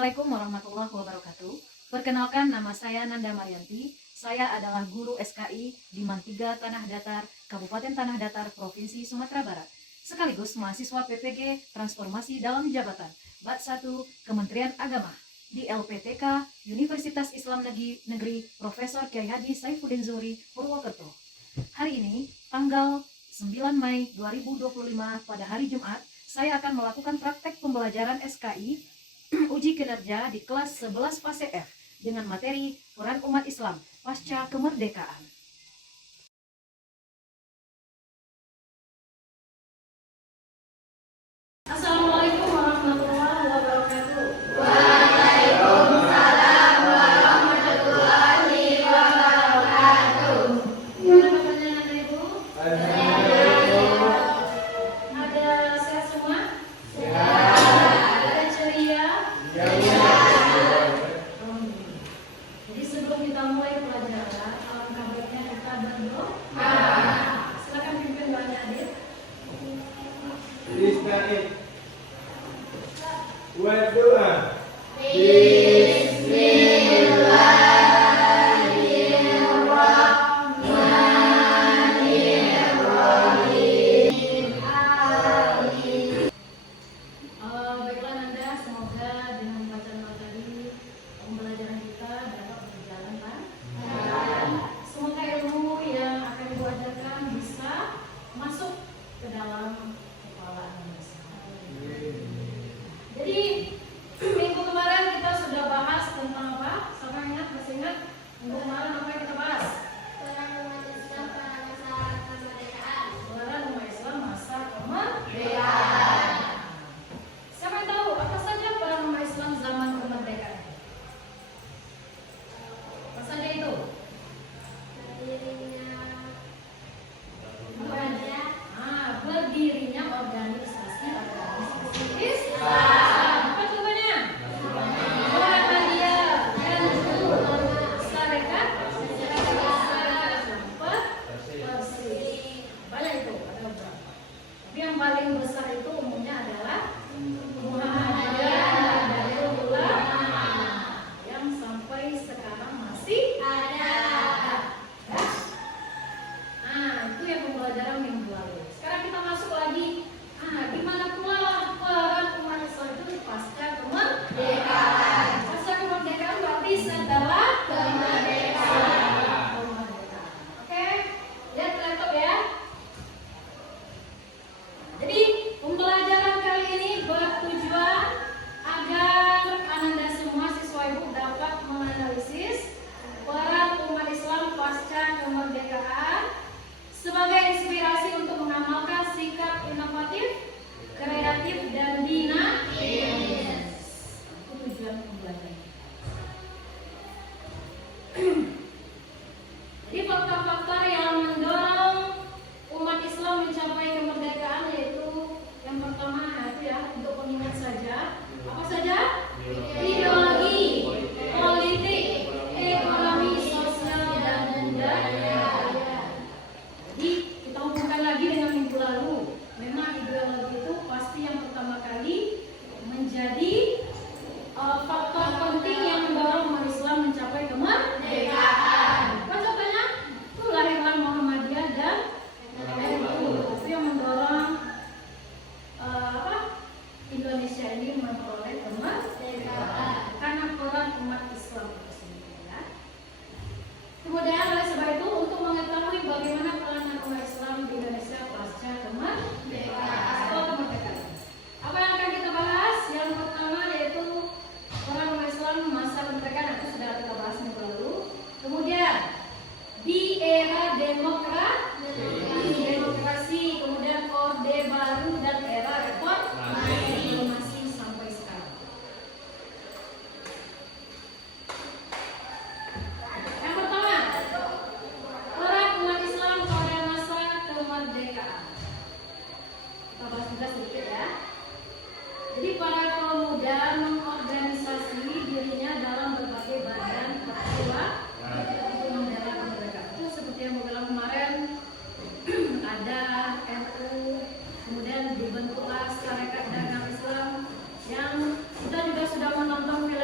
Assalamualaikum warahmatullahi wabarakatuh. Perkenalkan, nama saya Nanda Marianti. Saya adalah guru SKI di MAN 3 Tanah Datar, Kabupaten Tanah Datar, Provinsi Sumatera Barat. Sekaligus mahasiswa PPG Transformasi Dalam Jabatan, BAT 1 Kementerian Agama di LPTK Universitas Islam Negeri Profesor Kyai Haji Saifuddin Zuhri, Purwokerto. Hari ini, tanggal 9 Mei 2025 pada hari Jumat, saya akan melakukan praktek pembelajaran SKI uji kinerja di kelas 11 fase F dengan materi peran umat Islam pasca kemerdekaan. Assalamualaikum warahmatullahi wabarakatuh. Waalaikumsalam warahmatullahi wabarakatuh. Gimana kabarnya Anda Ibu? Alhamdulillah. Ada sehat semua? Sehat. Ada ceria? Ceria. Jadi sebelum kita mulai pelajaran, alangkah baiknya kita berdoa. Silakan pimpin doanya Adit. Bismillah. Buat doa. Baiklah Nanda, semoga dengan bacaan materi pembelajaran kita dapat berjalan lancar. Semoga ilmu yang akan Ibu ajarkan bisa masuk ke dalam kepala Anda. Jadi minggu kemarin kita sudah bahas tentang apa? Siapa yang ingat? Masih ingat? Minggu kemarin apa yang kita bahas? Peran umat Islam masa kemerdekaan. Siapa yang tahu apa saja peran umat Islam zaman kemerdekaan? Apa saja itu? Berdirinya organisasi Islam. Apa contohnya? Muhammadiyah, NU, Sarekat, Persib. Banyak itu, ada beberapa. Tapi yang paling besar itu umumnya adalah Muhammadiyah Nahdlatul Ulama yang sampai sekarang masih ada. Ya? Nah, itu yang pembelajaran minggu lalu. Sekarang kita masuk lagi. Gimana pula peran umat Islam itu pasca kemerdekaan? Pasca kemerdekaan berarti setelah kemerdekaan. Oke, lihat laptop ya. Jadi pembelajaran kali ini bertujuan agar Ananda semua siswa Ibu dapat menganalisis peran umat Islam pasca kemerdekaan sebagai inspirasi untuk mengamalkan sikap inovatif, kreatif, dan dinamis. Itu tujuan pembelajaran. Jadi faktor-faktor yang mendorong umat Islam mencapai kemerdekaan yaitu yang pertama itu ya, untuk pengingat saja. Apa saja? Ideologi, politik, ekonomi, sosial, dan budaya. Jadi kita hubungkan lagi dengan minggu lalu. Memang ideologi itu pasti yang pertama kali menjadi faktor penting yang mendorong umat Islam mencapai kemerdekaan. Apa contohnya? Itu lahirlah Muhammadiyah dan NU. Itu yang mendorong Indonesia ini memperoleh kemerdekaan karena peran umat Islam itu sendiri. Ya. Kemudian oleh sebab itu untuk mengetahui bagaimana peranan umat Islam di Indonesia pasca kemerdekaan atau kemerdekaan. Apa yang akan kita bahas? Yang pertama yaitu peran umat Islam masa kemerdekaan, itu sudah kita bahas minggu lalu. Kemudian di era demokrasi, kemudian orde baru dan era reformasi sampai sekarang. Yang pertama, peran umat Islam pada masa kemerdekaan. Kita bahas juga sedikit ya. Jadi para pemuda mengorganisasi dirinya dalam berbagai badan ketua untuk membela kemerdekaan. Itu seperti yang bilang kemarin, ada NU, kemudian dibentuklah Sarekat Dagang Islam yang kita juga sudah menonton film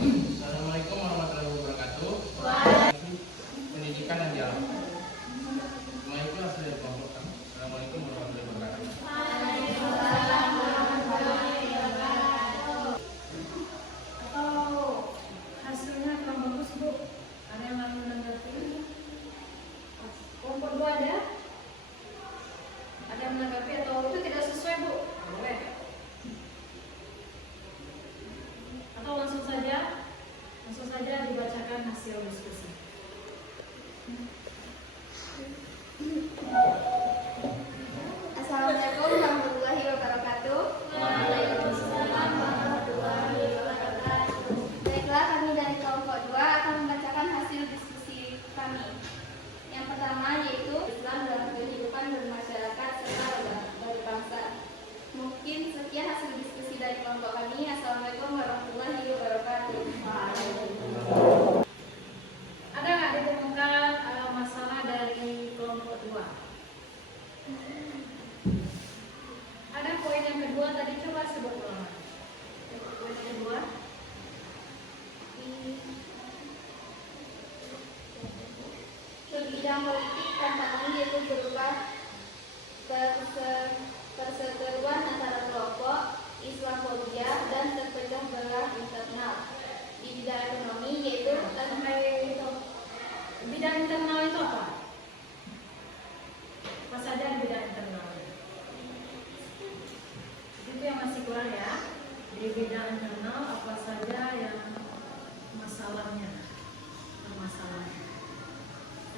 Assalamualaikum warahmatullahi wabarakatuh. Pendidikan yang dialog. Semua itu hasil dari kelompok kami. Assalamualaikum warahmatullahi wabarakatuh. Atau hasilnya kurang bagus Bu? Ada yang lain menanggapi? Kelompok 2 ada? Ada yang menanggapi atau itu tidak sesuai Bu? Boleh. Atau langsung saja dibacakan hasil diskusi. Assalamualaikum warahmatullahi wabarakatuh. Waalaikumsalam warahmatullahi wabarakatuh. Baiklah, kami dari kelompok 2 akan membacakan hasil diskusi kami. Yang pertama yaitu Islam dalam kehidupan bermasyarakat serta berbangsa. Mungkin sekian hasil diskusi dari kelompok kami. Assalamualaikum warahmatullahi wabarakatuh. Ada nggak ditemukan masalah dari kelompok 2? Ada poin yang kedua tadi, coba sebut ulang. Poin yang kedua. Bidang politik tantangan yaitu berupa perseteruan antara kelompok Islamofobia dan terpecah belah internal. Di bidang ekonomi yaitu Bidang internal itu apa? Apa saja di bidang internal? Itu yang masih kurang ya. Di bidang internal apa saja yang masalahnya? Permasalahannya.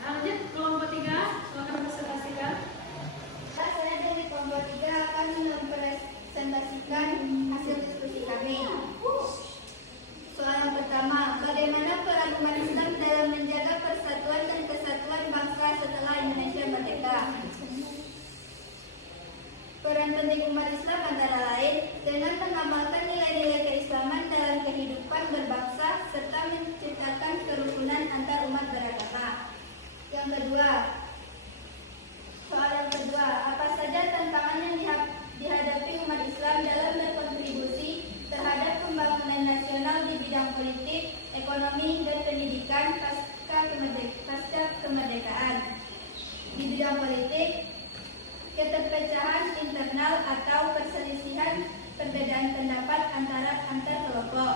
Nah, lanjut kelompok 3, silakan presentasikan. Saya dari kelompok 3 akan mempresentasikan hasil diskusi kami. Soal yang pertama, bagaimana peran umat Islam dalam menjaga persatuan dan kesatuan bangsa setelah Indonesia merdeka? Peran penting umat Islam antara lain dengan mengamalkan nilai-nilai keislaman dalam kehidupan berbangsa serta menciptakan kerukunan antar umat beragama. Yang kedua, soal yang kedua, apa saja tantangan yang dihadapi umat Islam dalam berkontribusi terhadap pembangunan nasional di bidang politik, ekonomi, dan pendidikan pasca kemerdekaan. Di bidang politik, keterpecahan internal atau perselisihan perbedaan pendapat antar kelompok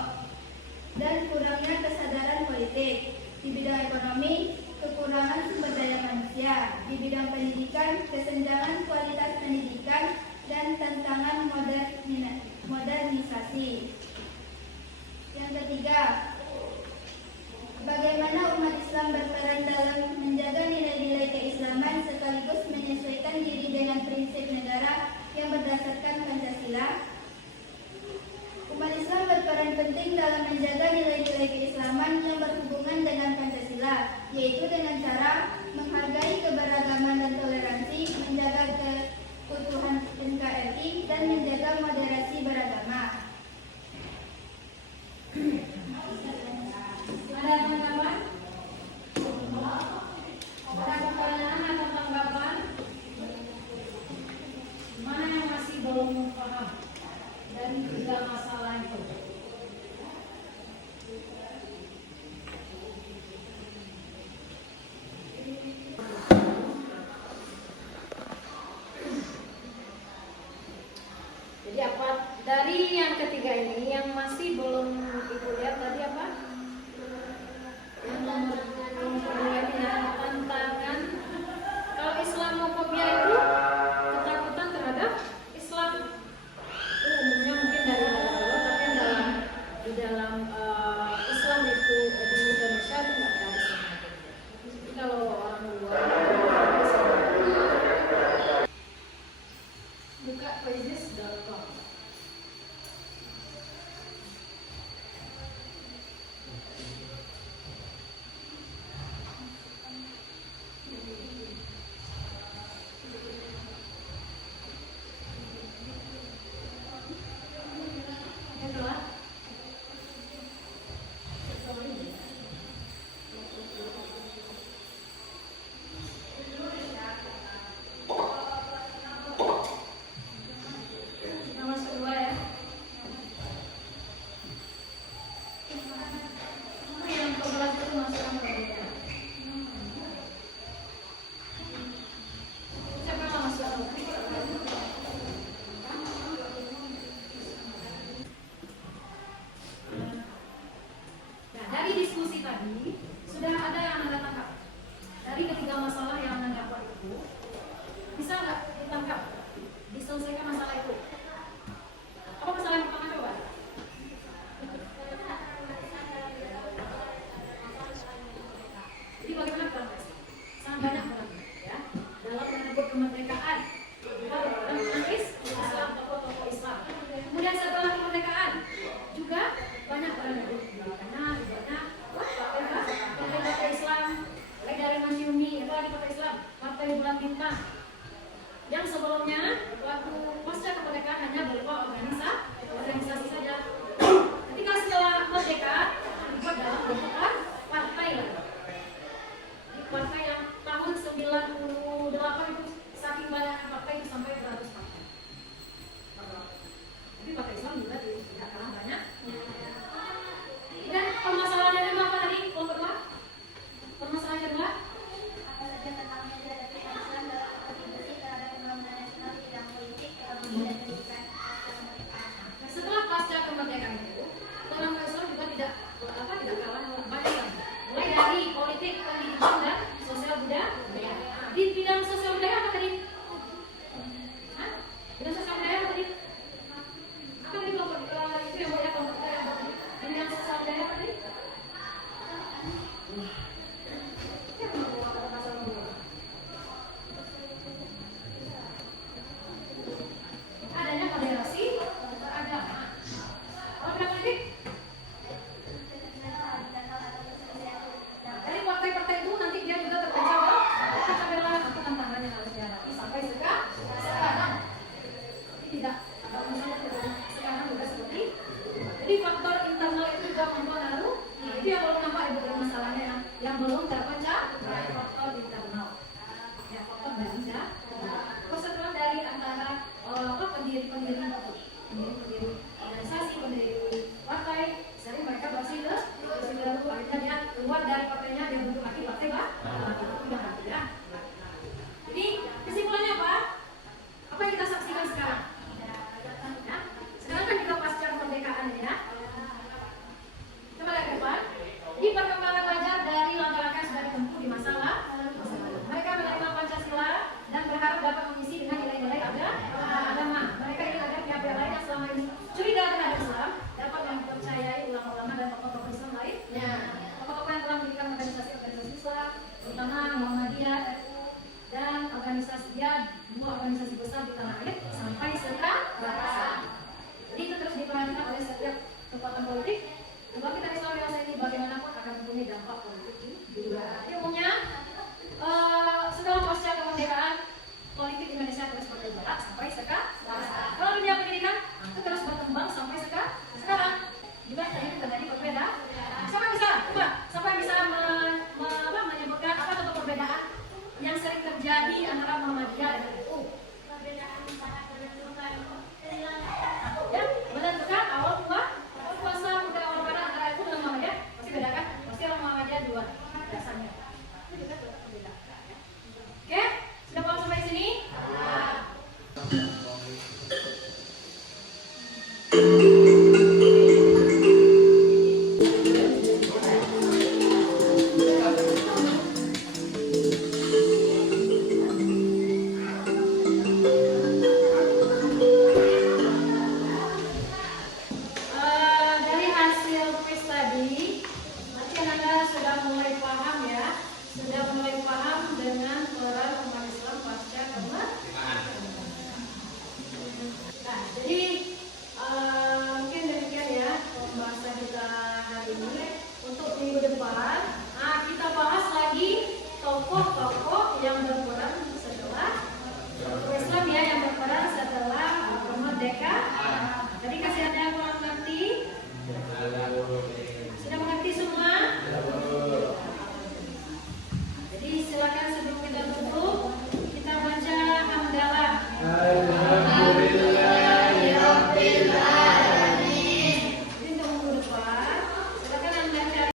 dan kurangnya kesadaran politik. Di bidang ekonomi, kekurangan sumber daya manusia. Di bidang pendidikan, kesenjangan kualitas pendidikan dan tantangan modernisasi. Yang ketiga, bagaimana umat Islam berperan dalam menjaga nilai-nilai keislaman sekaligus menyesuaikan diri dengan prinsip negara yang berdasarkan Pancasila. Umat Islam berperan penting dalam menjaga nilai-nilai keislaman yang berhubungan dengan Pancasila, yaitu dengan cara menghargai keberagaman dan toleransi, menjaga keutuhan NKRI, dan menjaga moderasi beragama. Ada teman-teman? Ada pertanyaan atau tanggapan? Mana yang masih belum paham dari 3 masalah itu? tadi sudah ada yang Anda tangkap dari ketiga masalah yang Anda dapat itu. Bisa nggak ditangkap, diselesaikan masalah itu? Apa masalah yang pertama coba? Jadi bagaimana peran Islam? Sangat banyak peran ya dalam merebut kemerdekaan. Juga dalam menangis Islam, tokoh-tokoh Islam. Kemudian setelah kemerdekaan juga banyak peran dari pendidikannya, banyak partai-partai Islam, mulai dari Masyumi, itu ada partai Islam, partai Bulan Bintang. Yang sebelumnya waktu pasca kemerdekaan hanya berupa organisasi saja. Ketika setelah merdeka dibuat dalam bentukan partai lagi. Partai yang tahun 98 itu saking banyak partai itu sampai beratus partai. Tapi partai Islam juga tidak kalah banyak. Dan permasalahan yang kedua apa tadi? Kelompok kedua? Permasalahan yang kedua? Apa saja tentang media dan Islam dalam kontribusi terhadap pembangunan nasional di bidang politik, ekonomi, dan pendidikan pasca kemerdekaan. Nah, setelah pasca kemerdekaan itu, pembangunan Islam juga tidak kalah banyak lagi. Mulai dari politik, pendidikan, dan sosial budaya. Di bidang sosial budaya apa tadi? Hah? Bidang sosial budaya apa tadi? Apa tadi kelompok itu yang banyak kelompok kita yang apa tadi? Di bidang sosial budaya apa tadi? Adanya federasi beragama. Apa bidang politik? Dari partai-partai itu nanti dia juga terpecah bela apa tantangan yang harus dihadapi sampai sekarang. Ini tidak masalah sekarang juga seperti. Jadi faktor internal itu juga mempengaruhi. Nah, itu yang belum nampak ibu masalahnya yang belum dapat